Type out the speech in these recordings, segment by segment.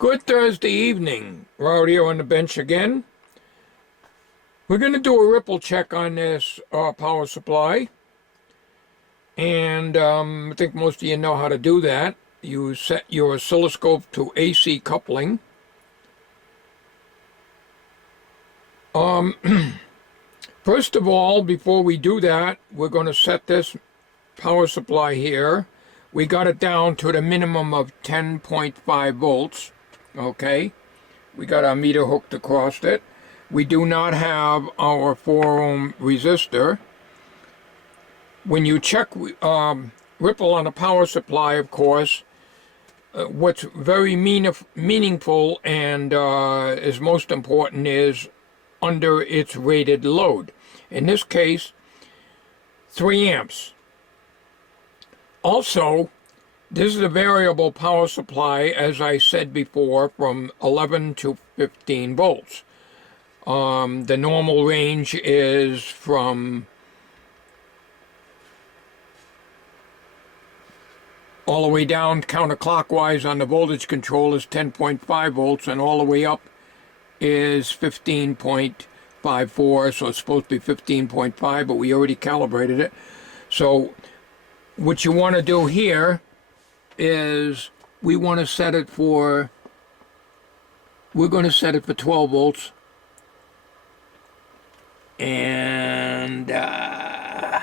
Good Thursday evening. We're out here on the bench again. We're going to do a ripple check on this power supply. And I think most of you know how to do that. You set your oscilloscope to AC coupling. First of all, before we do that, we're going to set this power supply here. We got it down to the minimum of 10.5 volts. Okay, we got our meter hooked across it. We do not have our 4 ohm resistor. When you check ripple on a power supply, of course, what's very meaningful and is most important is under its rated load. In this case, 3 amps. Also, this is a variable power supply, as I said before, from 11 to 15 volts. The normal range is from all the way down counterclockwise on the voltage control is 10.5 volts, and all the way up is 15.54, so it's supposed to be 15.5, but we already calibrated it. So what you want to do here is we want to set it for, we're going to set it for 12 volts. And tell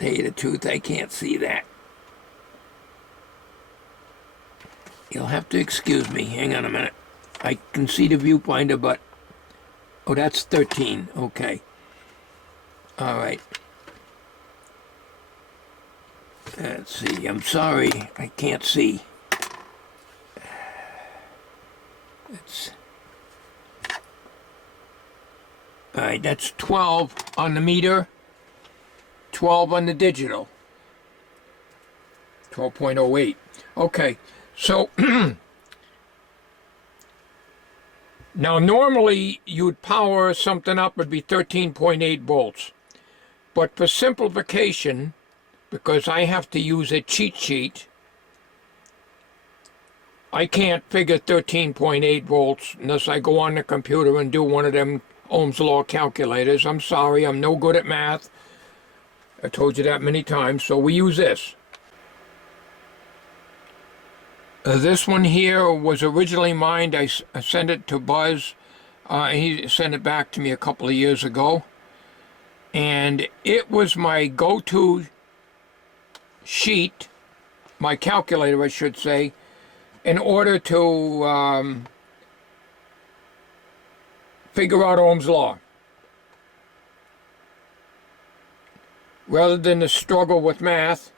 you the truth, I can't see that. You'll have to excuse me. Hang on a minute. I can see the viewfinder, but oh, that's 13. Okay. All right. Let's see. I'm sorry. I can't see. It's all right. That's 12 on the meter, 12 on the digital. 12.08. Okay. So now normally you'd power something up, would be 13.8 volts. But for simplification, because I have to use a cheat sheet, I can't figure 13.8 volts unless I go on the computer and do one of them Ohm's Law calculators. I'm sorry, I'm no good at math. I told you that many times, so we use this. This one here was originally mine. I sent it to Buzz. He sent it back to me a couple of years ago. And it was my go-to sheet, my calculator I should say, in order to figure out Ohm's Law. Rather than to struggle with math.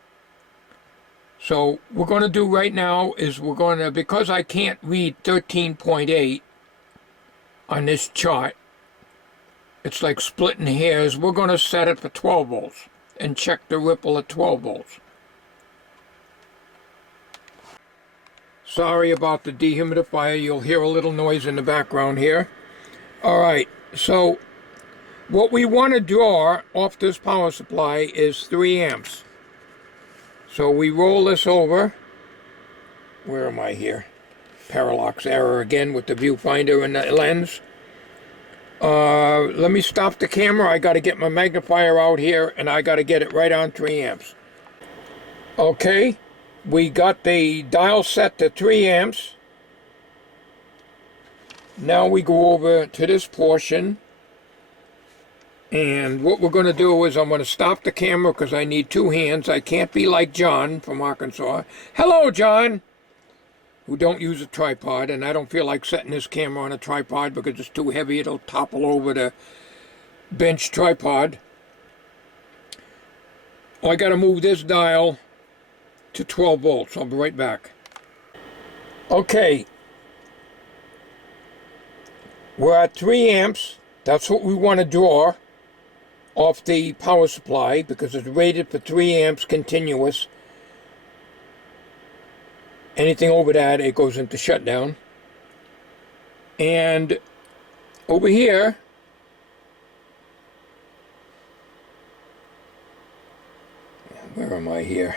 So what we're going to do right now is we're going to, because I can't read 13.8 on this chart, it's like splitting hairs, we're going to set it for 12 volts and check the ripple at 12 volts. Sorry about the dehumidifier, you'll hear a little noise in the background here. Alright, so what we want to draw off this power supply is 3 amps. So we roll this over. Where am I here? Parallax error again with the viewfinder and the lens. Let me stop the camera. I got to get my magnifier out here and I got to get it right on 3 amps. Okay, we got the dial set to 3 amps. Now we go over to this portion. And what we're going to do is I'm going to stop the camera because I need 2 hands. I can't be like John from Arkansas. Hello, John! Who don't use a tripod, and I don't feel like setting this camera on a tripod because it's too heavy. It'll topple over the bench tripod. I got to move this dial to 12 volts. I'll be right back. Okay. We're at 3 amps. That's what we want to draw off the power supply because it's rated for 3 amps continuous. Anything over that, it goes into shutdown. And over here, where am I here?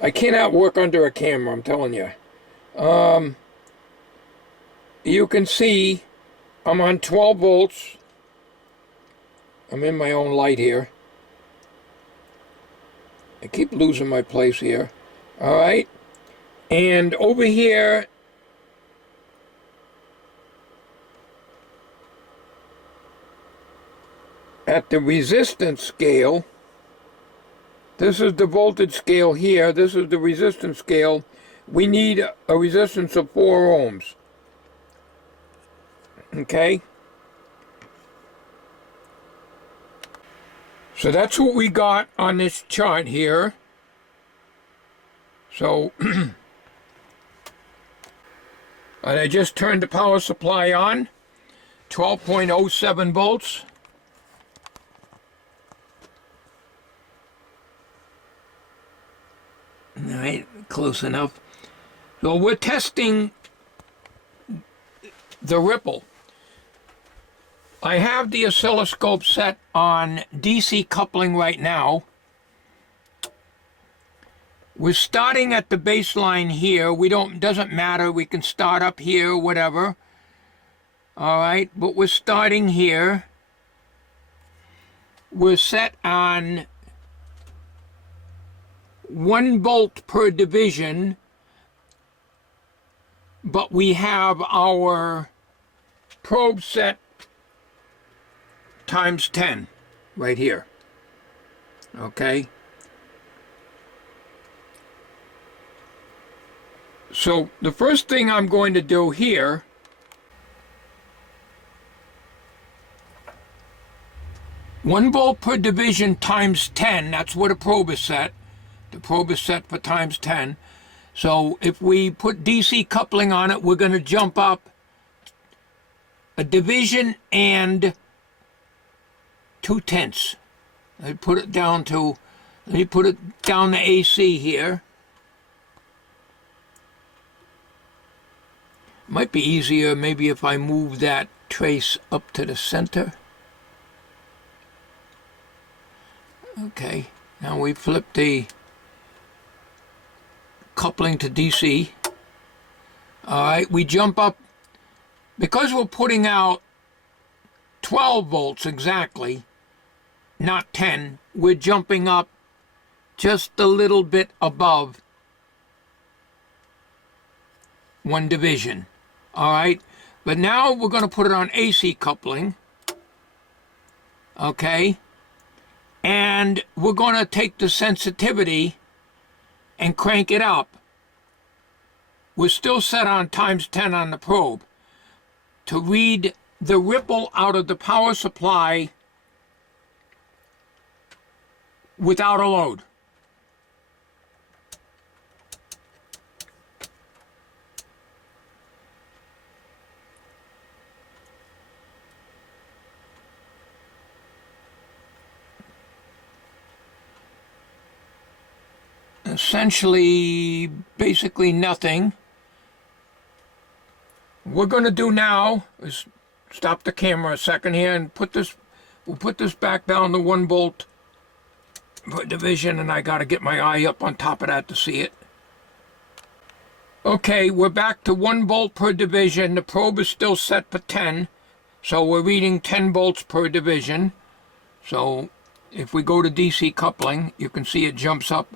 I cannot work under a camera, I'm telling you. You can see I'm on 12 volts. I'm in my own light here. I keep losing my place here. All right. And over here, at the resistance scale, this is the voltage scale here, this is the resistance scale, we need a resistance of 4 ohms. Okay? So that's what we got on this chart here. So, and I just turned the power supply on, 12.07 volts. All right, close enough. So we're testing the ripple. I have the oscilloscope set on DC coupling right now. We're starting at the baseline here. Doesn't matter, we can start up here, whatever. All right, but we're starting here. We're set on 1 volt per division, but we have our probe set times 10 right here. Okay? So the first thing I'm going to do here, 1 volt per division times 10, that's what a probe is set. The probe is set for times 10. So if we put DC coupling on it, we're going to jump up a division and 2/10. Let me put it down to AC here. Might be easier maybe if I move that trace up to the center. Okay, now we flip the coupling to DC. All right, we jump up, because we're putting out 12 volts exactly, not 10, we're jumping up just a little bit above 1 division. All right, but now we're going to put it on AC coupling. Okay, and we're going to take the sensitivity and crank it up. We're still set on times 10 on the probe to read the ripple out of the power supply without a load. Essentially, basically nothing. What we're going to do now is stop the camera a second here and we'll put this back down to 1 volt per division, and I got to get my eye up on top of that to see it. Okay, we're back to 1 volt per division. The probe is still set for 10, so we're reading 10 volts per division. So if we go to DC coupling, you can see it jumps up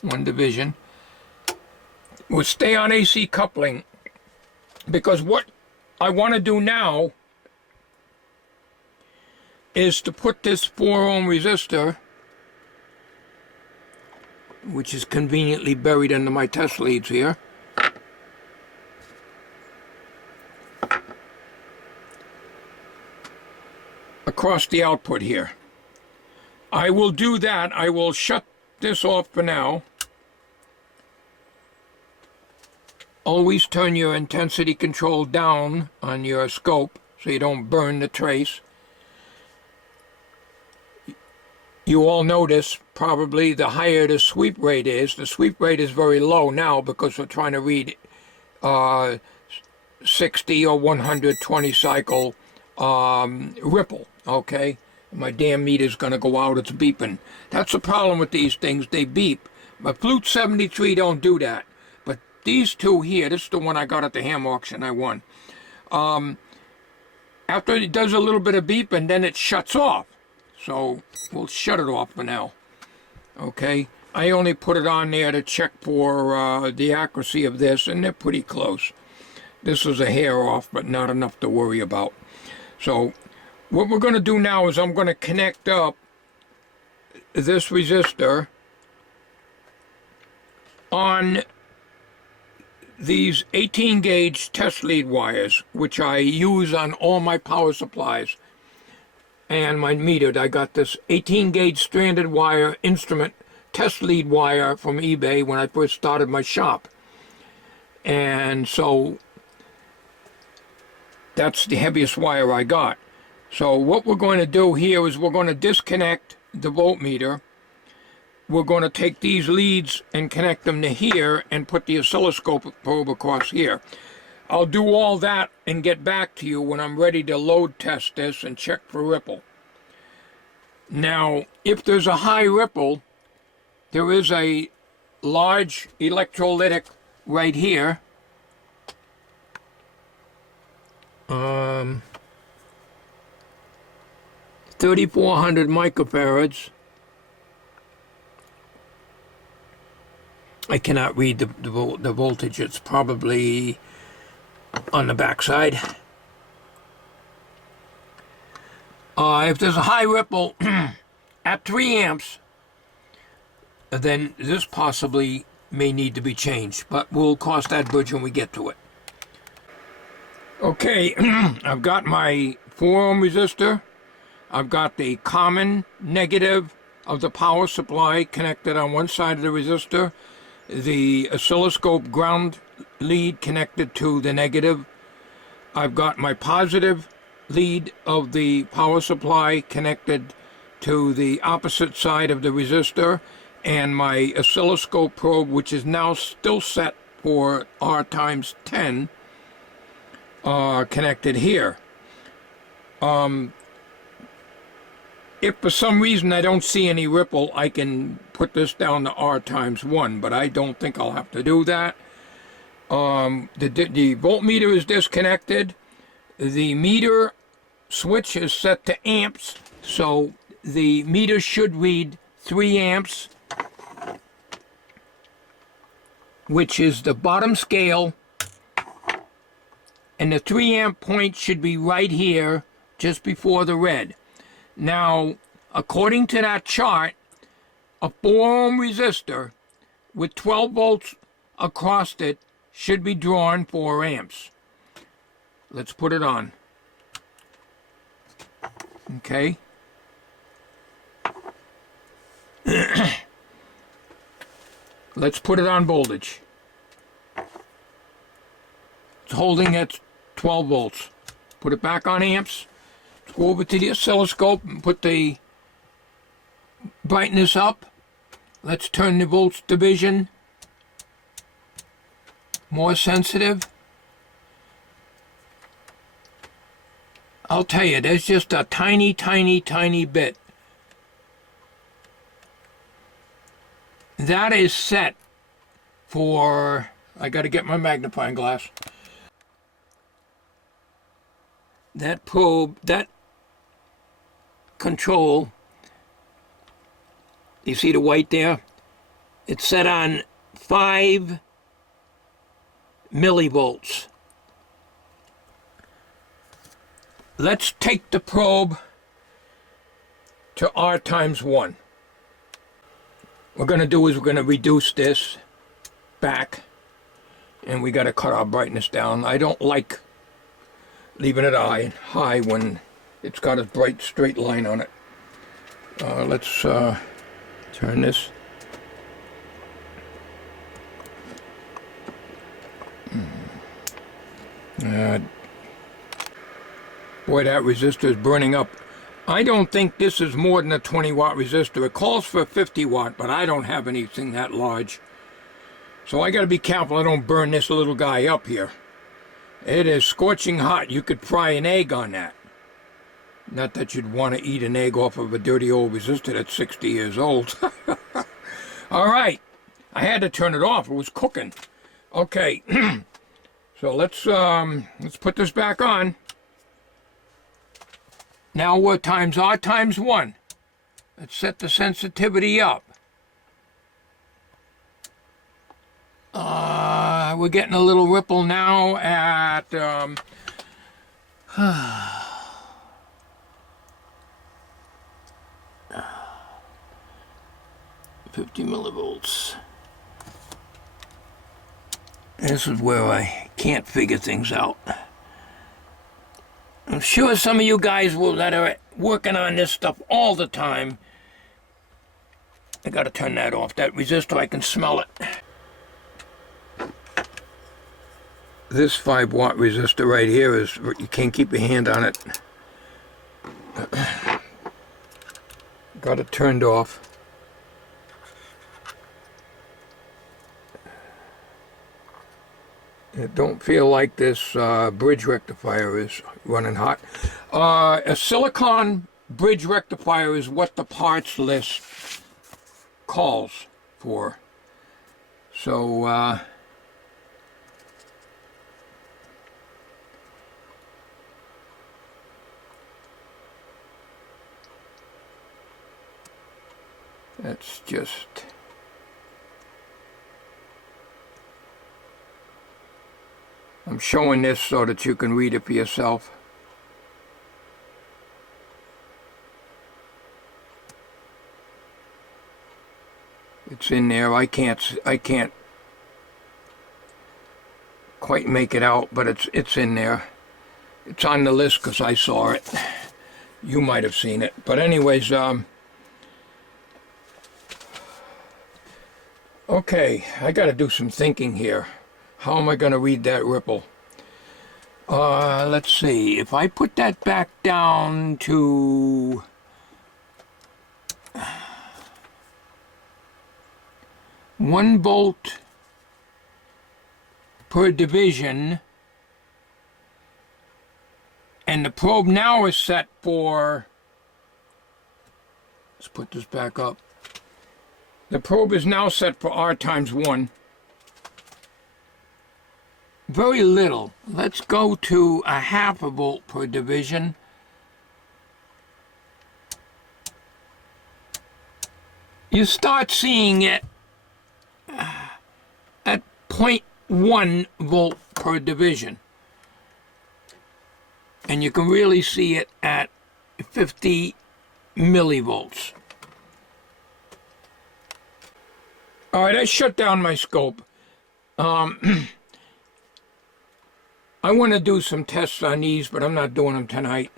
1 division. We'll stay on AC coupling, because what I want to do now is to put this 4 ohm resistor, which is conveniently buried under my test leads here, across the output here. I will do that. I will shut this off for now. Always turn your intensity control down on your scope so you don't burn the trace. You all notice probably the higher the sweep rate is. The sweep rate is very low now because we're trying to read 60 or 120 cycle ripple. Okay, my damn meter's gonna go out. It's beeping. That's the problem with these things. They beep. My Flute 73 don't do that. these two here, this is the one I got at the ham auction I won. After it does a little bit of beep and then it shuts off. So we'll shut it off for now. Okay, I only put it on there to check for the accuracy of this, and they're pretty close. This is a hair off, but not enough to worry about. So what we're going to do now is I'm going to connect up this resistor on these 18 gauge test lead wires, which I use on all my power supplies and my metered. I got this 18 gauge stranded wire instrument test lead wire from eBay when I first started my shop. And so that's the heaviest wire I got. So what we're going to do here is we're going to disconnect the voltmeter. We're going to take these leads and connect them to here and put the oscilloscope probe across here. I'll do all that and get back to you when I'm ready to load test this and check for ripple. Now, if there's a high ripple, there is a large electrolytic right here. 3,400 microfarads. I cannot read the voltage. It's probably on the back side. If there's a high ripple at 3 amps, then this possibly may need to be changed, but we'll cross that bridge when we get to it. Okay, I've got my 4 ohm resistor. I've got the common negative of the power supply connected on one side of the resistor, the oscilloscope ground lead connected to the negative. I've got my positive lead of the power supply connected to the opposite side of the resistor, and my oscilloscope probe, which is now still set for R times 10, connected here. If for some reason I don't see any ripple, I can put this down to R times 1, but I don't think I'll have to do that. The voltmeter is disconnected. The meter switch is set to amps, so the meter should read 3 amps, which is the bottom scale, and the 3 amp point should be right here, just before the red. Now, according to that chart, a 4 ohm resistor with 12 volts across it should be drawn 4 amps. Let's put it on. Okay. Let's put it on voltage. It's holding at 12 volts. Put it back on amps. Let's go over to the oscilloscope and put the brightness up. Let's turn the volts division more sensitive. I'll tell you, there's just a tiny, tiny, tiny bit. That is set for, I got to get my magnifying glass. That probe, that control, you see the white there? It's set on 5 millivolts. Let's take the probe to R times 1. What we're going to do is we're going to reduce this back, and we got to cut our brightness down. I don't like leaving it high when it's got a bright straight line on it. Let's turn this. Boy, that resistor is burning up. I don't think this is more than a 20 watt resistor. It calls for 50 watt, but I don't have anything that large. So I got to be careful I don't burn this little guy up here. It is scorching hot. You could fry an egg on that. Not that you'd want to eat an egg off of a dirty old resistor that's 60 years old. All right. I had to turn it off. It was cooking. Okay, so let's put this back on. Now we're times R times 1. Let's set the sensitivity up. We're getting a little ripple now at 50 millivolts. This is where I can't figure things out. I'm sure some of you guys that are working on this stuff all the time. I gotta turn that off. That resistor, I can smell it. This 5-watt resistor right here is, you can't keep your hand on it. Got it turned off. It don't feel like this bridge rectifier is running hot. A silicon bridge rectifier is what the parts list calls for. So that's just... I'm showing this so that you can read it for yourself. It's in there. I can't quite make it out, but it's in there. It's on the list because I saw it. You might have seen it. But anyways, okay, I got to do some thinking here. How am I going to read that ripple? Let's see. If I put that back down to 1 volt per division, and the probe now is set for, let's put this back up. The probe is now set for R times 1. Very little. Let's go to 1/2 volt per division. You start seeing it at 0.1 volt per division. And you can really see it at 50 millivolts. All right, I shut down my scope. I want to do some tests on these, but I'm not doing them tonight.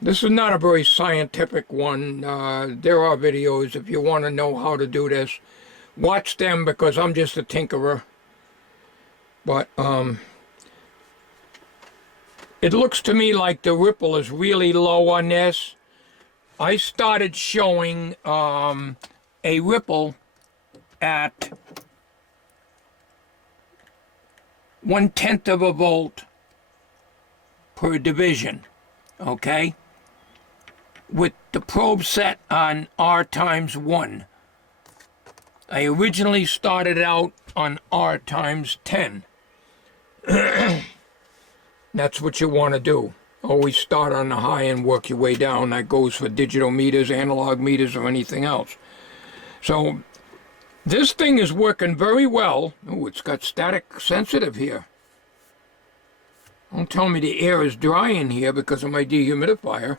This is not a very scientific one. There are videos if you want to know how to do this. Watch them because I'm just a tinkerer. But it looks to me like the ripple is really low on this. I started showing a ripple at 1/10 of a volt per division, okay? With the probe set on R times 1. I originally started out on R times 10. That's what you want to do. Always start on the high and work your way down. That goes for digital meters, analog meters, or anything else. So this thing is working very well. Oh, it's got static sensitive here. Don't tell me the air is dry in here because of my dehumidifier.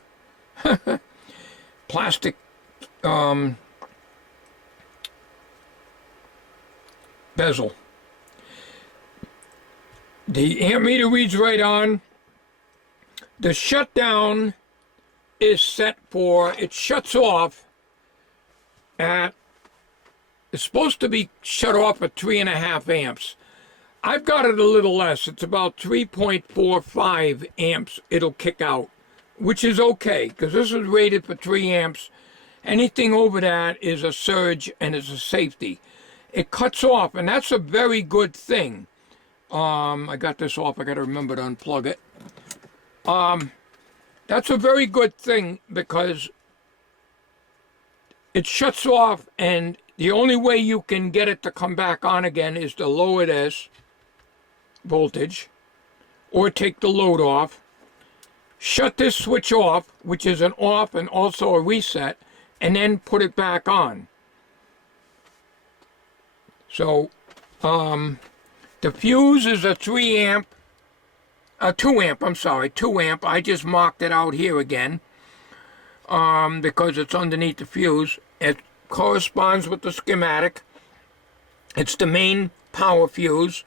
Plastic bezel. The amp meter reads right on. The shutdown is set for, it shuts off at, it's supposed to be shut off at 3.5 amps. I've got it a little less. It's about 3.45 amps it'll kick out, which is okay because this is rated for 3 amps. Anything over that is a surge and is a safety. It cuts off, and that's a very good thing. I got this off. I got to remember to unplug it. That's a very good thing because it shuts off and The only way you can get it to come back on again is to lower this voltage or take the load off, shut this switch off, which is an off and also a reset, and then put it back on. So the fuse is a 2 amp. I just marked it out here again because it's underneath the fuse. It corresponds with the schematic. It's the main power fuse.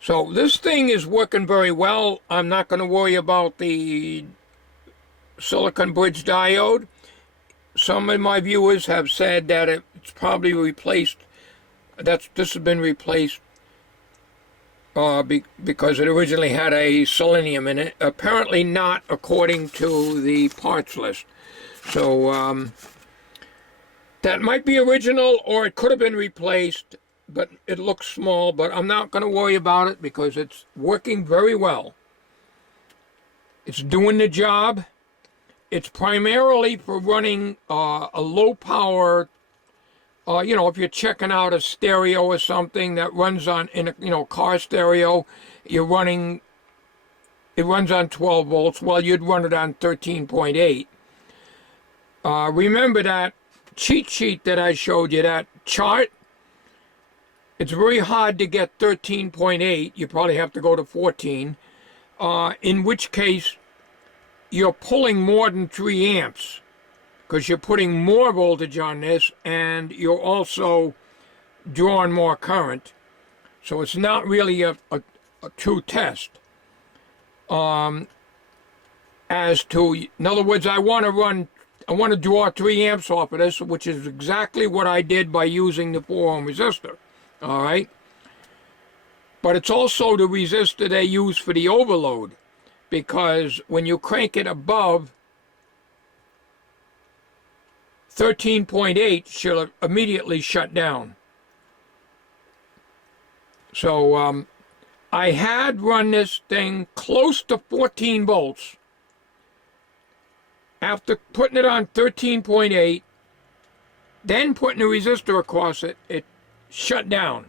So this thing is working very well. I'm not going to worry about the silicon bridge diode. Some of my viewers have said that it's probably replaced. This has been replaced because it originally had a selenium in it. Apparently not, according to the parts list. So that might be original, or it could have been replaced, but it looks small. But I'm not going to worry about it because it's working very well. It's doing the job. It's primarily for running a low power. If you're checking out a stereo or something that runs on in a car stereo, it runs on 12 volts. Well, you'd run it on 13.8. Remember that cheat sheet that I showed you, that chart? It's very hard to get 13.8. You probably have to go to 14. In which case, you're pulling more than 3 amps. Because you're putting more voltage on this and you're also drawing more current. So it's not really a true test. In other words, I want to draw 3 amps off of this, which is exactly what I did by using the 4 ohm resistor. All right. But it's also the resistor they use for the overload, because when you crank it above 13.8, she'll immediately shut down. So I had run this thing close to 14 volts. After putting it on 13.8, then putting the resistor across it, it shut down.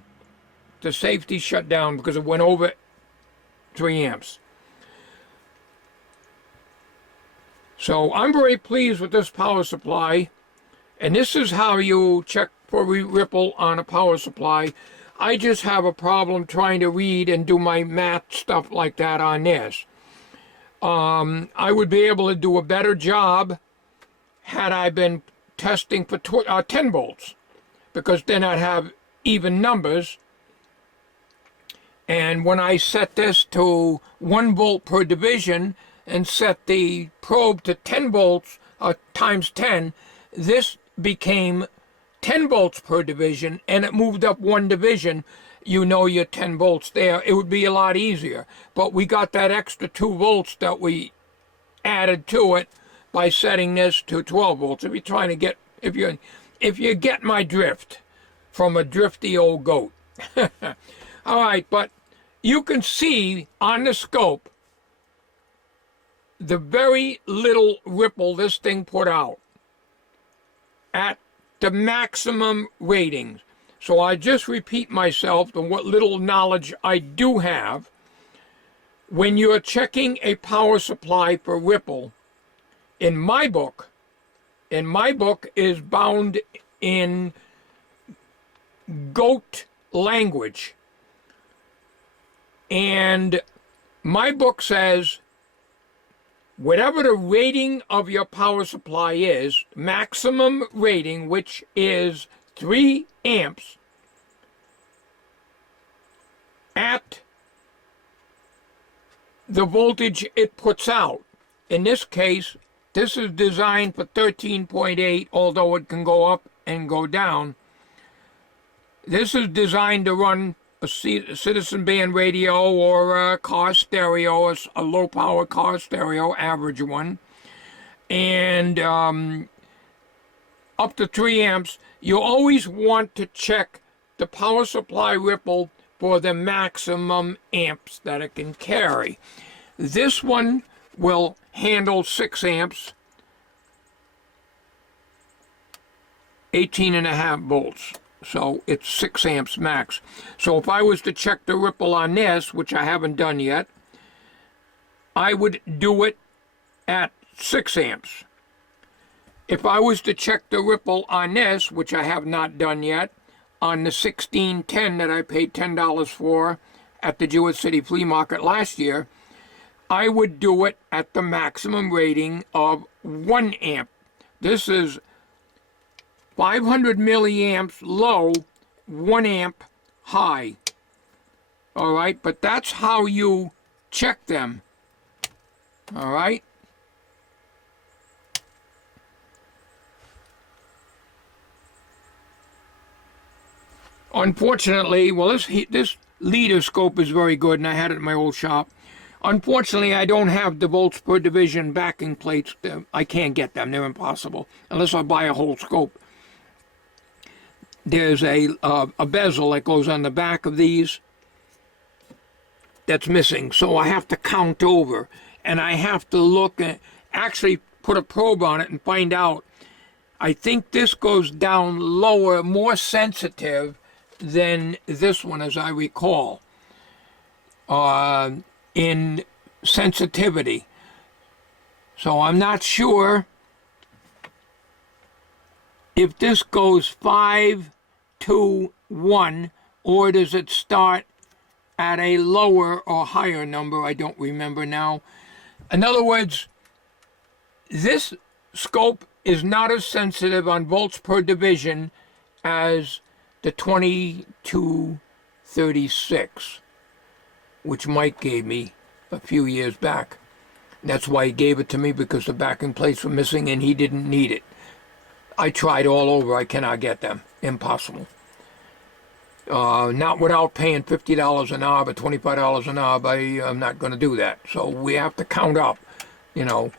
The safety shut down because it went over 3 amps. So I'm very pleased with this power supply. And this is how you check for ripple on a power supply. I just have a problem trying to read and do my math stuff like that on this. I would be able to do a better job had I been testing for 10 volts, because then I'd have even numbers. And when I set this to 1 volt per division and set the probe to 10 volts times 10, this became 10 volts per division, and it moved up 1 division. You're 10 volts there. It would be a lot easier. But we got that extra 2 volts that we added to it by setting this to 12 volts. If you're trying to get, if you get my drift from a drifty old goat. All right, but you can see on the scope the very little ripple this thing put out at the maximum ratings. So I just repeat myself and what little knowledge I do have. When you're checking a power supply for ripple, in my book is bound in goat language. And my book says whatever the rating of your power supply is, maximum rating, which is 3 amps, at the voltage it puts out. In this case, this is designed for 13.8, although it can go up and go down. This is designed to run a citizen band radio or a car stereo, a low power car stereo, average one, and up to 3 amps. You always want to check the power supply ripple for the maximum amps that it can carry. This one will handle 6 amps. 18.5 volts. So it's 6 amps max. So if I was to check the ripple on this, which I haven't done yet, I would do it at 6 amps. If I was to check the ripple on this, which I have not done yet, on the 1610 that I paid $10 for at the Jewett City Flea Market last year, I would do it at the maximum rating of 1 amp. This is 500 milliamps low, 1 amp high. All right, but that's how you check them. All right. Unfortunately, well, this leader scope is very good, and I had it in my old shop. Unfortunately, I don't have the volts per division backing plates. I can't get them. They're impossible unless I buy a whole scope. There's a bezel that goes on the back of these that's missing, so I have to count over, and I have to look and actually put a probe on it and find out. I think this goes down lower, more sensitive than this one, as I recall, in sensitivity. So I'm not sure if this goes 5 to 1, or does it start at a lower or higher number. I don't remember now. In other words, this scope is not as sensitive on volts per division as the 2236, which Mike gave me a few years back. That's why he gave it to me, because the backing plates were missing and he didn't need it. I tried all over. I cannot get them. Impossible. Not without paying $50 an hour, but $25 an hour. I'm not going to do that. So we have to count up, you know.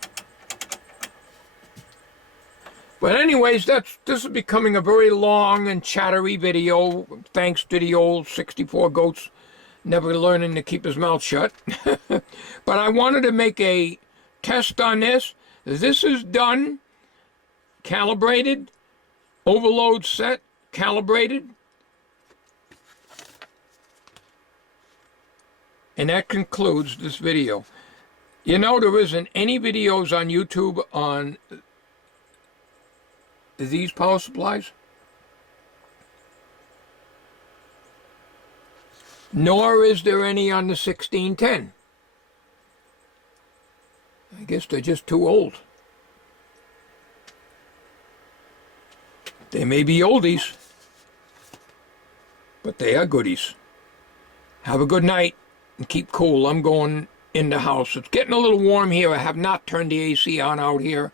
But anyways, this is becoming a very long and chattery video, thanks to the old 64 goats never learning to keep his mouth shut. But I wanted to make a test on this. This is done, calibrated, overload set, calibrated. And that concludes this video. You know, there isn't any videos on YouTube on these power supplies, nor is there any on the 1610. I guess they're just too old. They may be oldies, but they are goodies. Have a good night and keep cool. I'm going in the house. It's getting a little warm here. I have not turned the AC on out here.